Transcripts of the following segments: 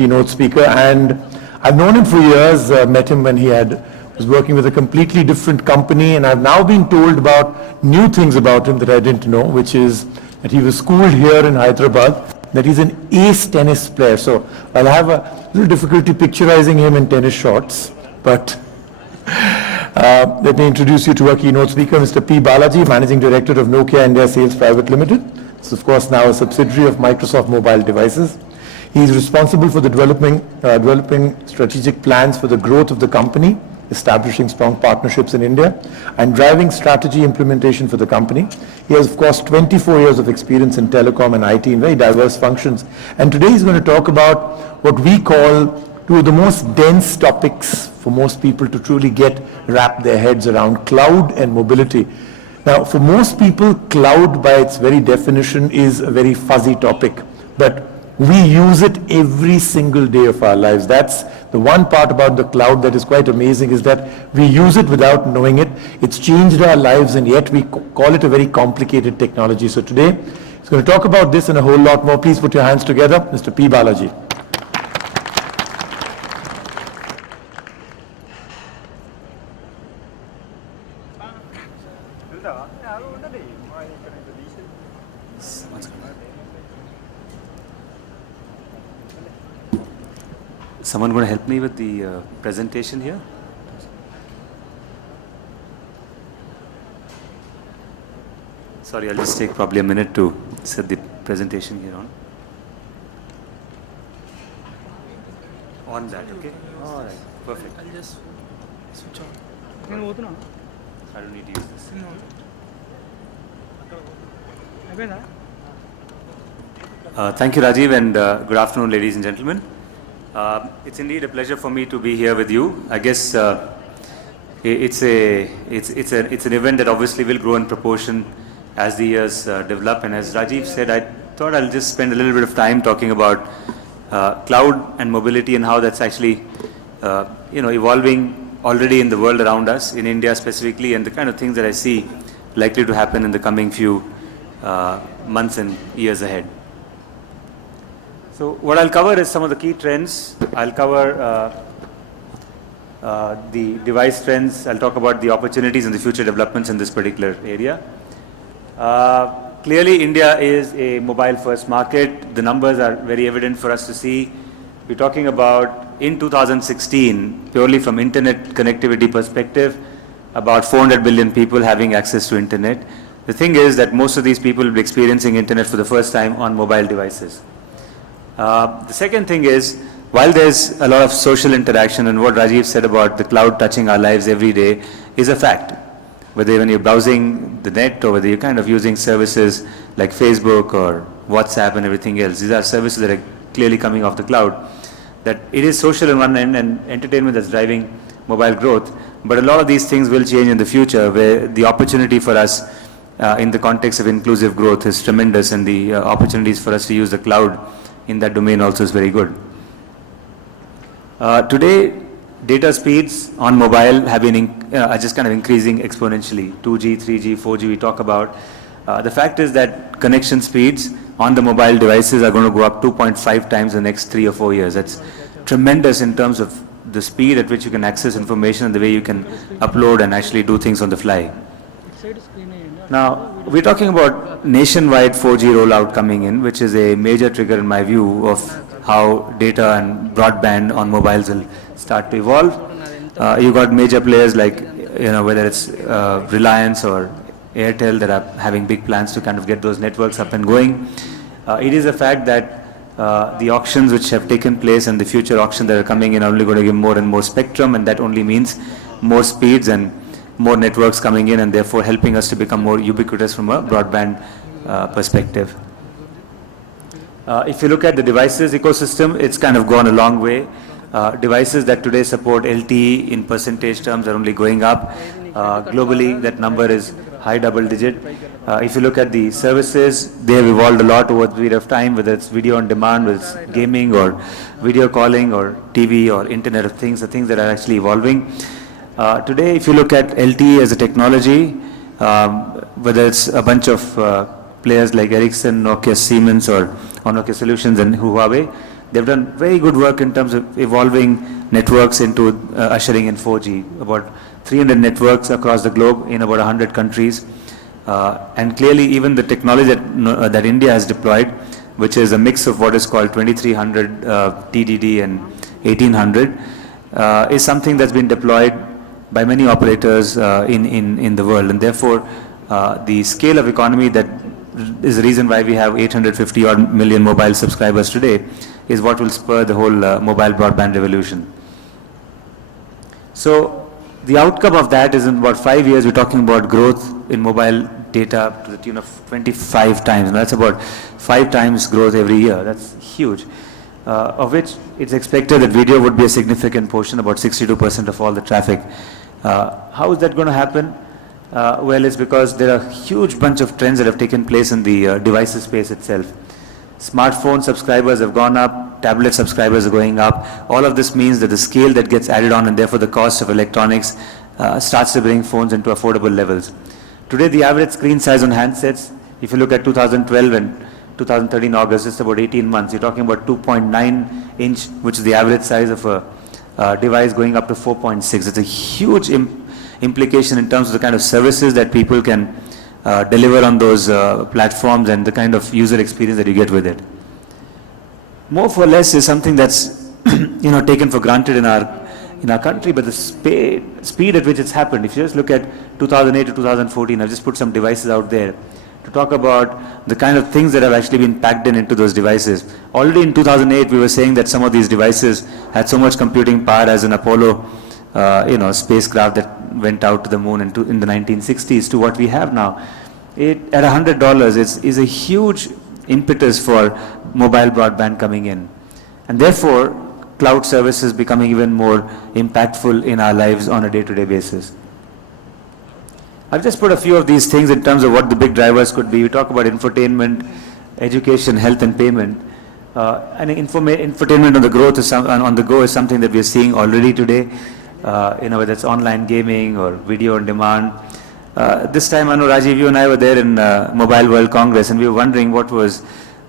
keynote speaker, and I've known him for years, met him when he was working with a completely different company, and I've now been told about new things about him that I didn't know, which is that he was schooled here in Hyderabad, that he's an ace tennis player. So I'll have a little difficulty picturizing him in tennis shorts, but let me introduce you to our keynote speaker, Mr. P. Balaji, Managing Director of Nokia India Sales Private Limited. It's of course now a subsidiary of Microsoft Mobile Devices. He is responsible for the developing strategic plans for the growth of the company, establishing strong partnerships in India, and driving strategy implementation for the company. He has, of course, 24 years of experience in telecom and IT in very diverse functions. And today he's going to talk about what we call two of the most dense topics for most people to truly wrap their heads around: cloud and mobility. Now, for most people, cloud by its very definition is a very fuzzy topic, but we use it every single day of our lives. That's the one part about the cloud that is quite amazing, is that we use it without knowing it. It's changed our lives, and yet we call it a very complicated technology. So today, he's going to talk about this and a whole lot more. Please put your hands together. Mr. P. Balaji. Someone going to help me with the presentation here? Sorry, I'll just take probably a minute to set the presentation here on. On that, okay? All right, perfect. I'll just switch on. I don't need to use this. Thank you, Rajiv, and good afternoon, ladies and gentlemen. It's indeed a pleasure for me to be here with you. I guess it's an event that obviously will grow in proportion as the years develop. And as Rajiv said, I thought I'll just spend a little bit of time talking about cloud and mobility and how that's actually evolving already in the world around us, in India specifically, and the kind of things that I see likely to happen in the coming few months and years ahead. So what I'll cover is some of the key trends. I'll cover the device trends. I'll talk about the opportunities and the future developments in this particular area. Clearly, India is a mobile-first market. The numbers are very evident for us to see. We're talking about, in 2016, purely from internet connectivity perspective, about 400 billion people having access to internet. The thing is that most of these people will be experiencing internet for the first time on mobile devices. The second thing is, while there's a lot of social interaction, and what Rajiv said about the cloud touching our lives every day is a fact. Whether when you're browsing the net or whether you're kind of using services like Facebook or WhatsApp and everything else, these are services that are clearly coming off the cloud. That it is social on one end and entertainment that's driving mobile growth. But a lot of these things will change in the future, where the opportunity for us in the context of inclusive growth is tremendous, and the opportunities for us to use the cloud in that domain also is very good. Today, data speeds on mobile have been are just kind of increasing exponentially. 2G, 3G, 4G we talk about. The fact is that connection speeds on the mobile devices are going to go up 2.5 times in the next 3 or 4 years. That's tremendous in terms of the speed at which you can access information and the way you can upload and actually do things on the fly. Now, we're talking about nationwide 4G rollout coming in, which is a major trigger in my view of how data and broadband on mobiles will start to evolve. You've got major players like, whether it's Reliance or Airtel that are having big plans to kind of get those networks up and going. It is a fact that the auctions which have taken place and the future auctions that are coming in are only going to give more and more spectrum, and that only means more speeds and more networks coming in, and therefore helping us to become more ubiquitous from a broadband perspective. If you look at the devices ecosystem, it's kind of gone a long way. Devices that today support LTE in percentage terms are only going up. Globally, that number is high double digit. If you look at the services, they have evolved a lot over the period of time, whether it's video on demand, whether it's gaming or video calling or TV or Internet of Things, the things that are actually evolving. Today, if you look at LTE as a technology, whether it's a bunch of players like Ericsson, Nokia, Siemens, or Nokia Solutions and Huawei, They've done very good work in terms of evolving networks into ushering in 4G, about 300 networks across the globe in about 100 countries. And clearly even the technology that India has deployed, which is a mix of what is called 2300 TDD and 1800, is something that's been deployed by many operators in the world. And therefore, the scale of economy that is the reason why we have 850 odd million mobile subscribers today is what will spur the whole mobile broadband revolution. So the outcome of that is in about 5 years, we're talking about growth in mobile data to the tune of 25 times. And that's about 5 times growth every year. That's huge. Of which it's expected that video would be a significant portion, about 62% of all the traffic. How is that going to happen? Well, it's because there are a huge bunch of trends that have taken place in the devices space itself. Smartphone subscribers have gone up, tablet subscribers are going up. All of this means that the scale that gets added on and therefore the cost of electronics starts to bring phones into affordable levels. Today, the average screen size on handsets, if you look at 2012 and 2013 August, it's about 18 months. You're talking about 2.9 inch, which is the average size of a device, going up to 4.6. It's a huge implication in terms of the kind of services that people can deliver on those platforms and the kind of user experience that you get with it. More for less is something that's taken for granted in our country, but the speed at which it's happened. If you just look at 2008 to 2014, I've just put some devices out there to talk about the kind of things that have actually been packed into those devices. Already in 2008, we were saying that some of these devices had so much computing power as an Apollo spacecraft that went out to the moon in the 1960s to what we have now. At $100 is a huge impetus for mobile broadband coming in. And therefore, cloud services becoming even more impactful in our lives on a day-to-day basis. I've just put a few of these things in terms of what the big drivers could be. We talk about infotainment, education, health and payment. And infotainment on the growth is on the go is something that we are seeing already today. Whether it's online gaming or video on demand. This time, I know Rajiv, you and I were there in Mobile World Congress, and we were wondering what was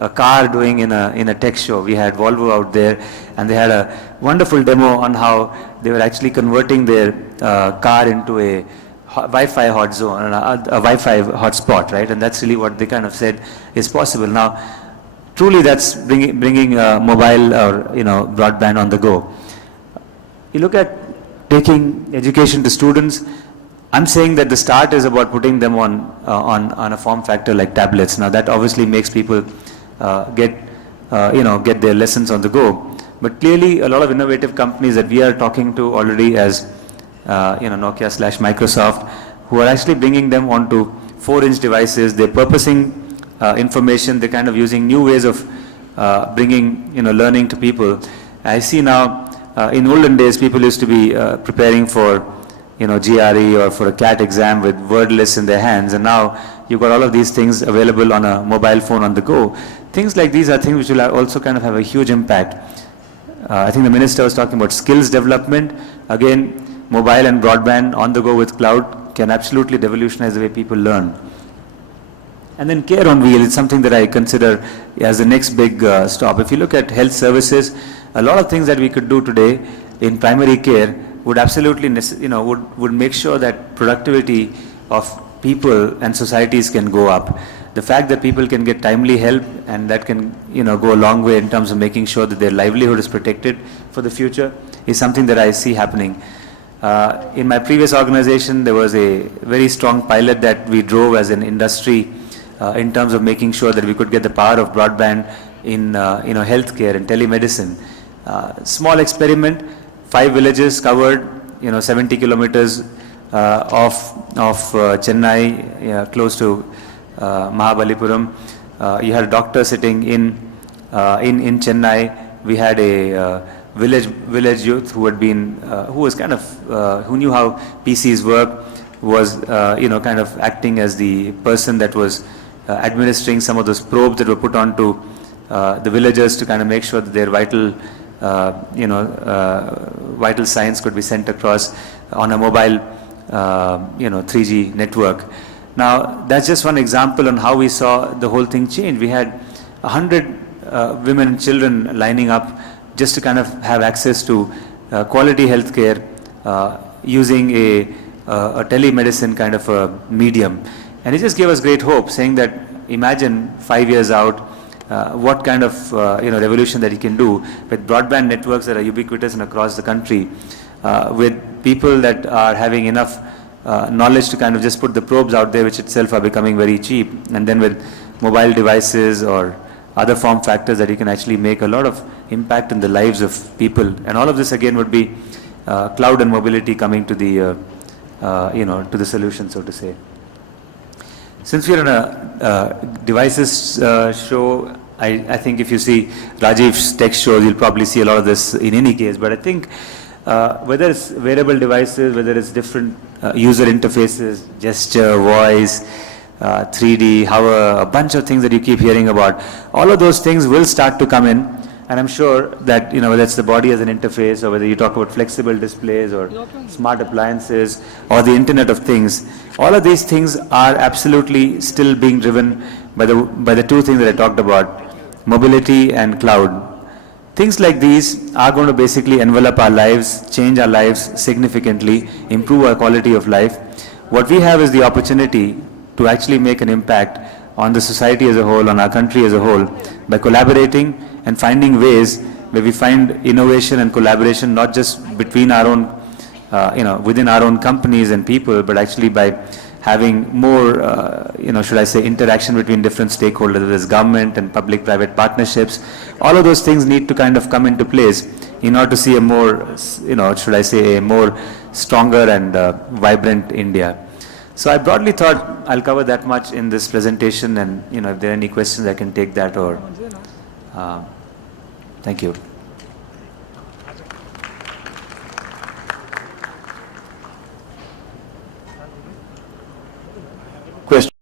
a car doing in a tech show. We had Volvo out there, and they had a wonderful demo on how they were actually converting their car into a Wi-Fi hot zone, a Wi-Fi hotspot, right? And that's really what they kind of said is possible. Now, truly, that's bringing mobile or broadband on the go. You look at taking education to students. I'm saying that the start is about putting them on a form factor like tablets. Now that obviously makes people get their lessons on the go. But clearly, a lot of innovative companies that we are talking to already, as Nokia / Microsoft, who are actually bringing them onto 4-inch devices. They're purposing information. They're kind of using new ways of bringing learning to people. I see now. In olden days, people used to be preparing for, GRE or for a CAT exam with word lists in their hands, and now you've got all of these things available on a mobile phone on the go. Things like these are things which will also kind of have a huge impact. I think the minister was talking about skills development. Again, mobile and broadband on the go with cloud can absolutely revolutionize the way people learn. And then care on wheel is something that I consider as the next big stop. If you look at health services, a lot of things that we could do today in primary care would absolutely, would make sure that productivity of people and societies can go up. The fact that people can get timely help and that can, go a long way in terms of making sure that their livelihood is protected for the future is something that I see happening. In my previous organization, there was a very strong pilot that we drove as an industry in terms of making sure that we could get the power of broadband in healthcare and telemedicine. Small experiment, 5 villages covered, 70 kilometers of Chennai, close to Mahabalipuram. You had a doctor sitting in Chennai. We had a village youth who had been, who was kind of, who knew how PCs work, was kind of acting as the person that was administering some of those probes that were put onto the villagers to kind of make sure that their vital vital signs could be sent across on a mobile 3G network. Now that's just one example on how we saw the whole thing change. We had 100 women and children lining up just to kind of have access to quality healthcare using a telemedicine kind of a medium. And he just gave us great hope, saying that imagine 5 years out what kind of revolution that he can do with broadband networks that are ubiquitous and across the country, with people that are having enough knowledge to kind of just put the probes out there, which itself are becoming very cheap, and then with mobile devices or other form factors that you can actually make a lot of impact in the lives of people. And all of this again would be cloud and mobility coming to the to the solution, so to say. Since we're on a devices show, I think if you see Rajiv's tech shows, you'll probably see a lot of this in any case. But I think whether it's wearable devices, whether it's different user interfaces, gesture, voice, 3D, hover, a bunch of things that you keep hearing about, all of those things will start to come in. And I'm sure that, whether it's the body as an interface, or whether you talk about flexible displays or smart appliances or the Internet of Things, all of these things are absolutely still being driven by the two things that I talked about, mobility and cloud. Things like these are going to basically envelop our lives, change our lives significantly, improve our quality of life. What we have is the opportunity to actually make an impact on the society as a whole, on our country as a whole, by collaborating and finding ways where we find innovation and collaboration, not just between our own, within our own companies and people, but actually by having more, should I say, interaction between different stakeholders, whether it's government and public-private partnerships. All of those things need to kind of come into place in order to see a more, should I say, a more stronger and vibrant India. So I broadly thought I'll cover that much in this presentation, and if there are any questions, I can take that. Or thank you. Question.